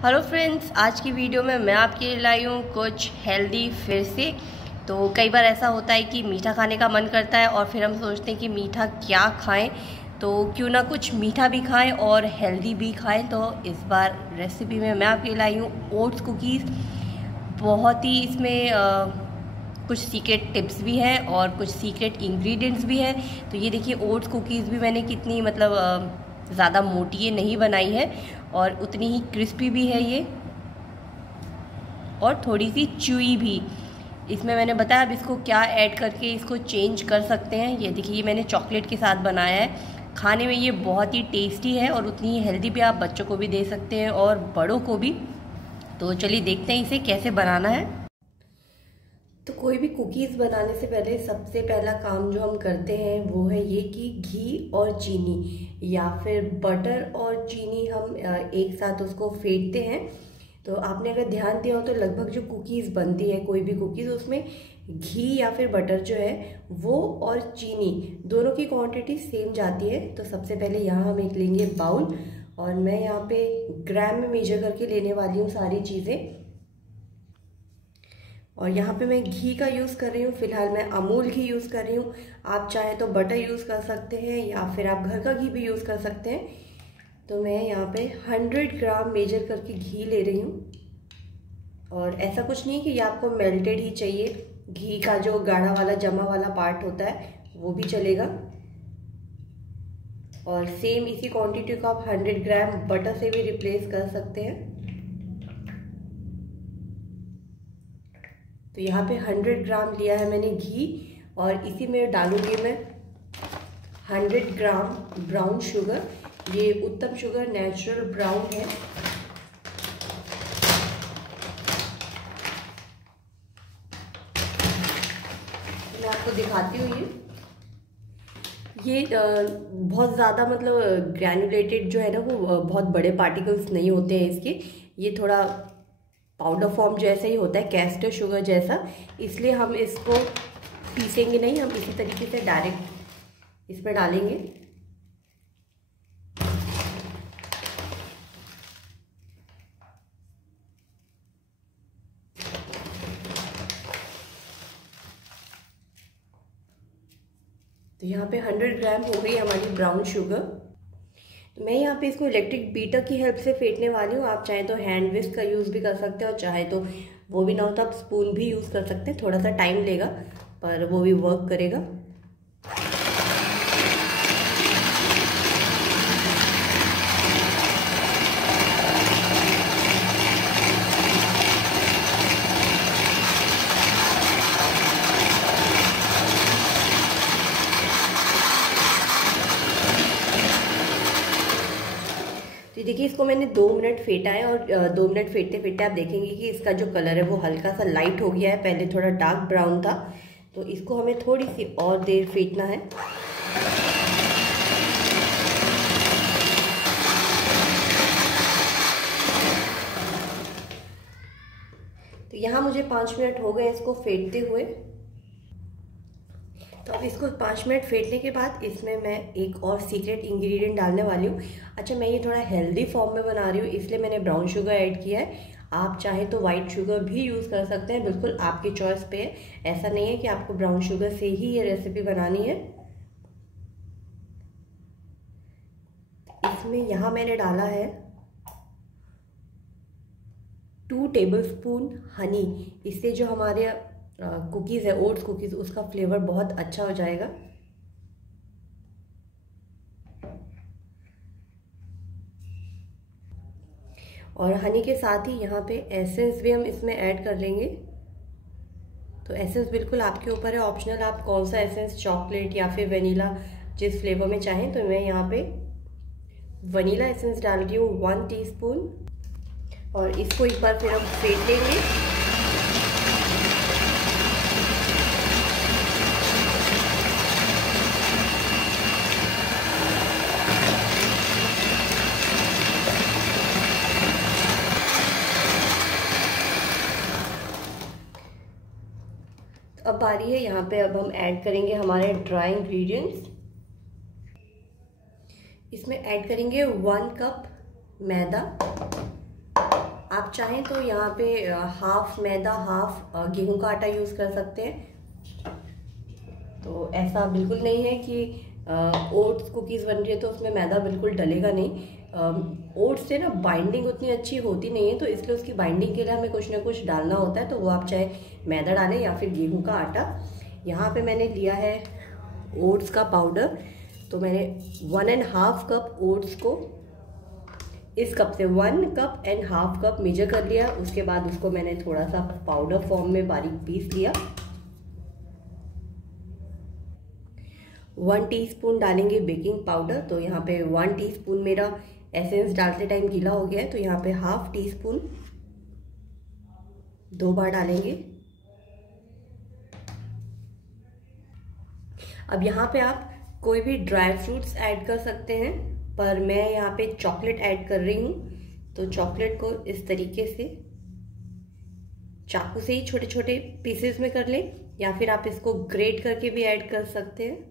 Hello friends, आज की video में मैं आपके लिए लाई हूँ कुछ हेल्दी फिर से। तो कई बार ऐसा होता है कि मीठा खाने का मन करता है और फिर हम सोचते हैं कि मीठा क्या खाएं, तो क्यों ना कुछ मीठा भी खाएं और हेल्दी भी खाएं। तो इस बार रेसिपी में मैं आपके लिए लाई हूँ ओट्स कुकीज़। बहुत ही इसमें कुछ सीक्रेट टिप्स भी हैं और कुछ सीक्रेट इंग्रेडिएंट्स भी हैं। तो ये देखिए, ओट्स कुकीज़ भी मैंने कितनी ज़्यादा मोटी ये नहीं बनाई है और उतनी ही क्रिस्पी भी है ये, और थोड़ी सी च्यूई भी। इसमें मैंने बताया अब इसको क्या ऐड करके इसको चेंज कर सकते हैं। ये देखिए, ये मैंने चॉकलेट के साथ बनाया है। खाने में ये बहुत ही टेस्टी है और उतनी ही हेल्दी भी। आप बच्चों को भी दे सकते हैं और बड़ों को भी। तो चलिए देखते हैं इसे कैसे बनाना है। तो कोई भी कुकीज़ बनाने से पहले सबसे पहला काम जो हम करते हैं वो है ये कि घी और चीनी या फिर बटर और चीनी हम एक साथ उसको फेंटते हैं। तो आपने अगर ध्यान दिया हो तो लगभग जो कुकीज़ बनती है, कोई भी कुकीज़, उसमें घी या फिर बटर जो है वो और चीनी दोनों की क्वांटिटी सेम जाती है। तो सबसे पहले यहाँ हम एक लेंगे बाउल, और मैं यहाँ पे ग्राम में मेजर करके लेने वाली हूँ सारी चीज़ें। और यहाँ पे मैं घी का यूज़ कर रही हूँ, फिलहाल मैं अमूल घी यूज़ कर रही हूँ। आप चाहे तो बटर यूज़ कर सकते हैं या फिर आप घर का घी भी यूज़ कर सकते हैं। तो मैं यहाँ पे 100 ग्राम मेजर करके घी ले रही हूँ। और ऐसा कुछ नहीं कि ये आपको मेल्टेड ही चाहिए, घी का जो गाढ़ा वाला जमा वाला पार्ट होता है वो भी चलेगा। और सेम इसी क्वांटिटी को आप 100 ग्राम बटर से भी रिप्लेस कर सकते हैं। तो यहाँ पे 100 ग्राम लिया है मैंने घी, और इसी में डालूंगी मैं 100 ग्राम ब्राउन शुगर। ये उत्तम शुगर नेचुरल ब्राउन है। मैं आपको दिखाती हूँ ये बहुत ज़्यादा ग्रैनुलेटेड जो है ना, वो बहुत बड़े पार्टिकल्स नहीं होते हैं इसके। ये थोड़ा पाउडर फॉर्म जैसे ही होता है, कैस्टर शुगर जैसा, इसलिए हम इसको पीसेंगे नहीं, हम इसी तरीके से डायरेक्ट इस पर डालेंगे। तो यहाँ पे 100 ग्राम हो गई हमारी ब्राउन शुगर। तो मैं यहाँ पे इसको इलेक्ट्रिक बीटर की हेल्प से फेंटने वाली हूँ। आप चाहे तो हैंड विस्क का यूज़ भी कर सकते हैं, और चाहे तो वो भी ना हो तो आप स्पून भी यूज़ कर सकते हैं। थोड़ा सा टाइम लेगा पर वो भी वर्क करेगा। तो देखिए, इसको मैंने 2 मिनट फेंटा है, और 2 मिनट फेंटते फेंटते आप देखेंगे कि इसका जो कलर है वो हल्का सा लाइट हो गया है। पहले थोड़ा डार्क ब्राउन था, तो इसको हमें थोड़ी सी और देर फेंटना है। तो यहाँ मुझे 5 मिनट हो गए इसको फेंटते हुए। तो अब इसको 5 मिनट फेंटने के बाद इसमें मैं एक और सीक्रेट इंग्रेडिएंट डालने वाली हूँ। अच्छा, मैं ये थोड़ा हेल्दी फॉर्म में बना रही हूँ, इसलिए मैंने ब्राउन शुगर ऐड किया है। आप चाहे तो वाइट शुगर भी यूज़ कर सकते हैं, बिल्कुल आपकी चॉइस पे है। ऐसा नहीं है कि आपको ब्राउन शुगर से ही ये रेसिपी बनानी है। इसमें यहाँ मैंने डाला है 2 टेबलस्पून हनी। इससे जो हमारे कुकीज़ है, ओट्स कुकीज़, उसका फ्लेवर बहुत अच्छा हो जाएगा। और हनी के साथ ही यहाँ पे एसेंस भी हम इसमें ऐड कर लेंगे। तो एसेंस बिल्कुल आपके ऊपर है, ऑप्शनल, आप कौन सा एसेंस, चॉकलेट या फिर वनीला, जिस फ्लेवर में चाहें। तो मैं यहाँ पे वनीला एसेंस डाल रही हूँ 1 टीस्पून, और इसको एक बार फिर हम फेंट लेंगे। अब बारी है यहाँ पे, अब हम ऐड करेंगे हमारे ड्राई इंग्रेडिएंट्स। इसमें ऐड करेंगे 1 कप मैदा, आप चाहें तो यहाँ पे हाफ मैदा हाफ गेहूं का आटा यूज़ कर सकते हैं। तो ऐसा बिल्कुल नहीं है कि ओट्स कुकीज़ बन रही है तो उसमें मैदा बिल्कुल डलेगा नहीं। ओट्स से ना बाइंडिंग उतनी अच्छी होती नहीं है, तो इसलिए उसकी बाइंडिंग के लिए हमें कुछ ना कुछ डालना होता है। तो वो आप चाहे मैदा डालें या फिर गेहूं का आटा। यहाँ पे मैंने लिया है ओट्स का पाउडर। तो मैंने 1.5 कप ओट्स को इस कप से 1.5 कप मेजर कर लिया। उसके बाद उसको मैंने थोड़ा सा पाउडर फॉर्म में बारीक पीस लिया। 1 टीस्पून डालेंगे बेकिंग पाउडर। तो यहाँ पे 1 टीस्पून मेरा एसेंस डालते टाइम गीला हो गया है, तो यहाँ पे हाफ टी स्पून 2 बार डालेंगे। अब यहाँ पे आप कोई भी ड्राई फ्रूट्स ऐड कर सकते हैं, पर मैं यहाँ पे चॉकलेट ऐड कर रही हूँ। तो चॉकलेट को इस तरीके से चाकू से ही छोटे छोटे पीसेस में कर लें, या फिर आप इसको ग्रेट करके भी ऐड कर सकते हैं।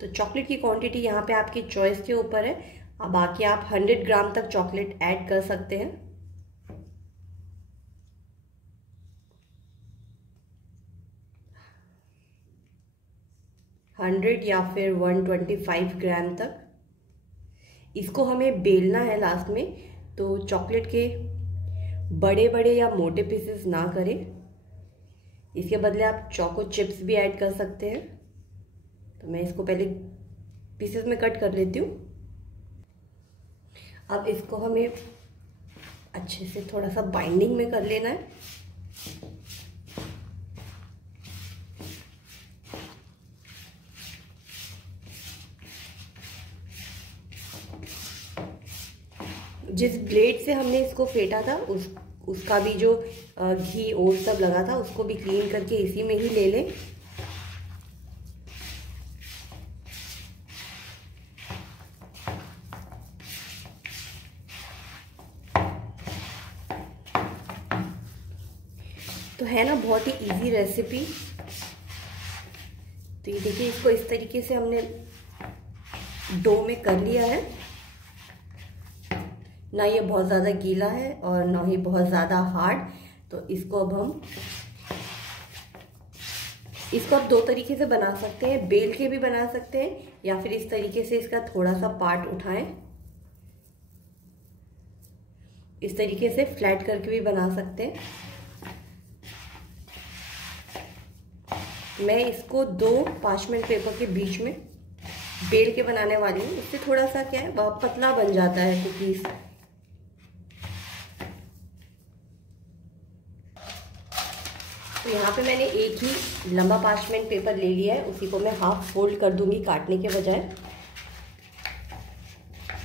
तो चॉकलेट की क्वांटिटी यहाँ पे आपकी चॉइस के ऊपर है। अब बाकी आप 100 ग्राम तक चॉकलेट ऐड कर सकते हैं। 100 या फिर 125 ग्राम तक। इसको हमें बेलना है लास्ट में, तो चॉकलेट के बड़े बड़े या मोटे पीसेस ना करें। इसके बदले आप चोको चिप्स भी ऐड कर सकते हैं। तो मैं इसको पहले पीसेस में कट कर लेती हूँ। अब इसको हमें अच्छे से थोड़ा सा बाइंडिंग में कर लेना है। जिस ब्लेड से हमने इसको फेंटा था उसका भी जो घी और सब लगा था उसको भी क्लीन करके इसी में ही ले लें। तो है ना बहुत ही इजी रेसिपी। तो ये देखिए, इसको इस तरीके से हमने डो में कर लिया है। ना ये बहुत ज़्यादा गीला है और ना ही बहुत ज़्यादा हार्ड। तो इसको आप 2 तरीके से बना सकते हैं, बेल के भी बना सकते हैं या फिर इस तरीके से इसका थोड़ा सा पार्ट उठाएं, इस तरीके से फ्लैट करके भी बना सकते हैं। मैं इसको 2 पार्चमेंट पेपर के बीच में बेल के बनाने वाली हूँ। इससे थोड़ा सा क्या है पतला बन जाता है कुकीज। तो यहाँ पे मैंने एक ही लंबा पार्चमेंट पेपर ले लिया है, उसी को मैं हाफ फोल्ड कर दूंगी काटने के बजाय।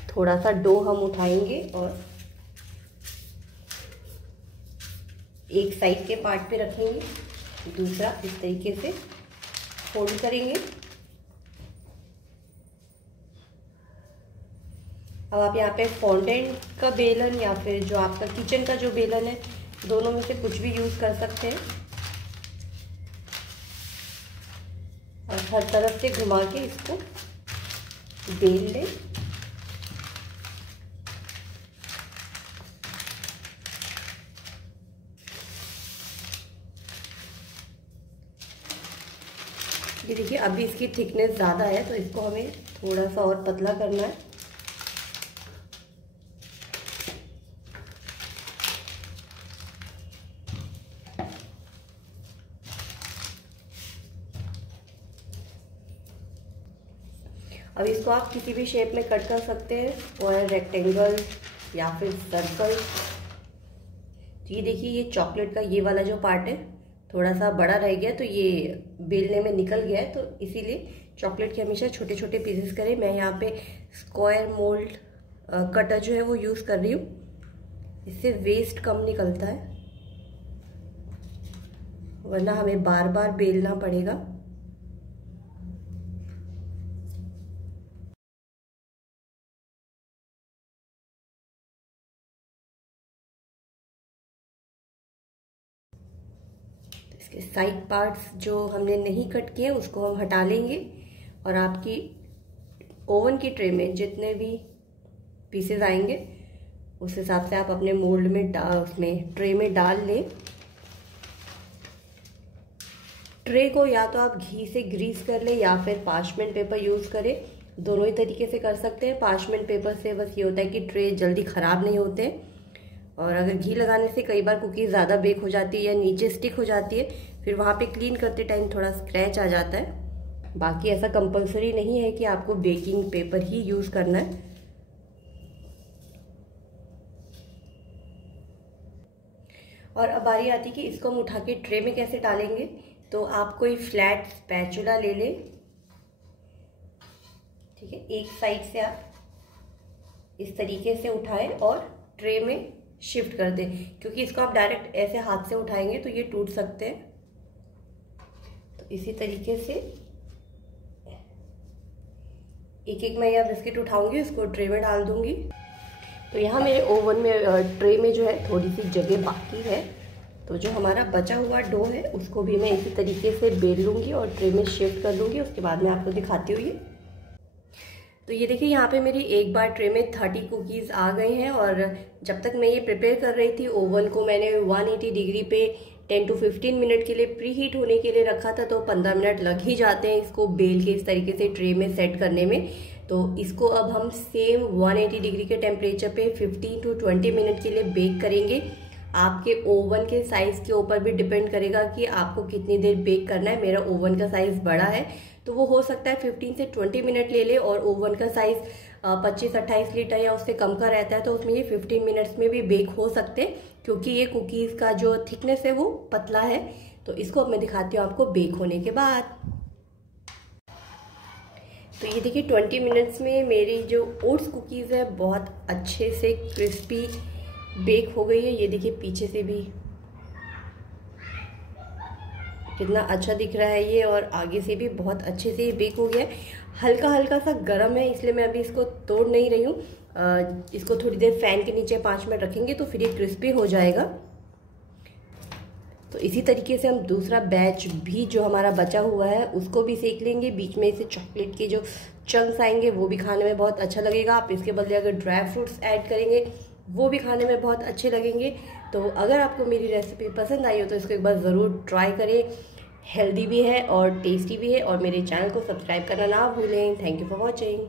थोड़ा सा डो हम उठाएंगे और एक साइड के पार्ट पे रखेंगे, दूसरा इस तरीके से फोल्ड करेंगे। अब आप यहाँ पे फॉन्डेंट का बेलन या फिर जो आपका किचन का जो बेलन है, दोनों में से कुछ भी यूज़ कर सकते हैं। और हर तरफ से घुमा के इसको बेल लें। ये देखिए, अभी इसकी थिकनेस ज़्यादा है तो इसको हमें थोड़ा सा और पतला करना है। अब इसको आप किसी भी शेप में कट कर सकते हैं, और रेक्टेंगल या फिर सर्कल। तो ये देखिए, ये चॉकलेट का ये वाला जो पार्ट है थोड़ा सा बड़ा रह गया, तो ये बेलने में निकल गया है। तो इसीलिए चॉकलेट के हमेशा छोटे छोटे पीसेस करें। मैं यहाँ पे स्क्वायर मोल्ड कटर जो है वो यूज़ कर रही हूँ, इससे वेस्ट कम निकलता है, वरना हमें बार बार बेलना पड़ेगा। इसके साइड पार्ट्स जो हमने नहीं कट किए उसको हम हटा लेंगे और आपकी ओवन की ट्रे में जितने भी पीसेस आएंगे उस हिसाब से आप अपने मोल्ड में उसमें ट्रे में डाल लें। ट्रे को या तो आप घी से ग्रीस कर लें या फिर पार्चमेंट पेपर यूज़ करें, दोनों ही तरीके से कर सकते हैं। पार्चमेंट पेपर से बस ये होता है कि ट्रे जल्दी ख़राब नहीं होते, और अगर घी लगाने से कई बार कुकीज़ ज़्यादा बेक हो जाती है या नीचे स्टिक हो जाती है, फिर वहाँ पे क्लीन करते टाइम थोड़ा स्क्रैच आ जाता है। बाकी ऐसा कंपलसरी नहीं है कि आपको बेकिंग पेपर ही यूज़ करना है। और अब बारी आती है कि इसको हम उठा के ट्रे में कैसे डालेंगे। तो आप कोई फ्लैट स्पैचुला ले लें, ठीक है। एक साइड से आप इस तरीके से उठाएं और ट्रे में शिफ्ट कर दें, क्योंकि इसको आप डायरेक्ट ऐसे हाथ से उठाएंगे तो ये टूट सकते हैं। तो इसी तरीके से एक एक मैं यह बिस्किट उठाऊंगी, उसको ट्रे में डाल दूंगी। तो यहाँ मेरे ओवन में ट्रे में जो है थोड़ी सी जगह बाकी है, तो जो हमारा बचा हुआ डो है उसको भी मैं इसी तरीके से बेल लूँगी और ट्रे में शिफ्ट कर दूँगी। उसके बाद मैं आपको दिखाती हूँ ये। तो ये देखिए यहाँ पे मेरी एक बार ट्रे में 30 कुकीज़ आ गई हैं, और जब तक मैं ये प्रिपेयर कर रही थी ओवन को मैंने 180 डिग्री पे 10 to 15 मिनट के लिए प्री हीट होने के लिए रखा था। तो 15 मिनट लग ही जाते हैं इसको बेल के इस तरीके से ट्रे में सेट करने में। तो इसको अब हम सेम 180 डिग्री के टेम्परेचर पे 15 to 20 मिनट के लिए बेक करेंगे। आपके ओवन के साइज़ के ऊपर भी डिपेंड करेगा कि आपको कितनी देर बेक करना है। मेरा ओवन का साइज़ बड़ा है तो वो हो सकता है 15 से 20 मिनट ले ले, और ओवन का साइज़ 25-28 लीटर या उससे कम का रहता है तो उसमें ये 15 मिनट्स में भी बेक हो सकते हैं, क्योंकि ये कुकीज़ का जो थिकनेस है वो पतला है। तो इसको अब मैं दिखाती हूँ आपको बेक होने के बाद। तो ये देखिए 20 मिनट्स में मेरी जो ओट्स कुकीज़ है बहुत अच्छे से क्रिस्पी बेक हो गई है। ये देखिए पीछे से भी कितना अच्छा दिख रहा है ये, और आगे से भी बहुत अच्छे से ये बेक हो गया है। हल्का हल्का सा गर्म है इसलिए मैं अभी इसको तोड़ नहीं रही हूँ। इसको थोड़ी देर फैन के नीचे 5 मिनट रखेंगे तो फिर ये क्रिस्पी हो जाएगा। तो इसी तरीके से हम दूसरा बैच भी जो हमारा बचा हुआ है उसको भी सेक लेंगे। बीच में से चॉकलेट के जो चंक्स आएंगे वो भी खाने में बहुत अच्छा लगेगा। आप इसके बदले अगर ड्राई फ्रूट्स ऐड करेंगे वो भी खाने में बहुत अच्छे लगेंगे। तो अगर आपको मेरी रेसिपी पसंद आई हो तो इसको एक बार ज़रूर ट्राई करें। हेल्दी भी है और टेस्टी भी है, और मेरे चैनल को सब्सक्राइब करना ना भूलें। Thank you for watching.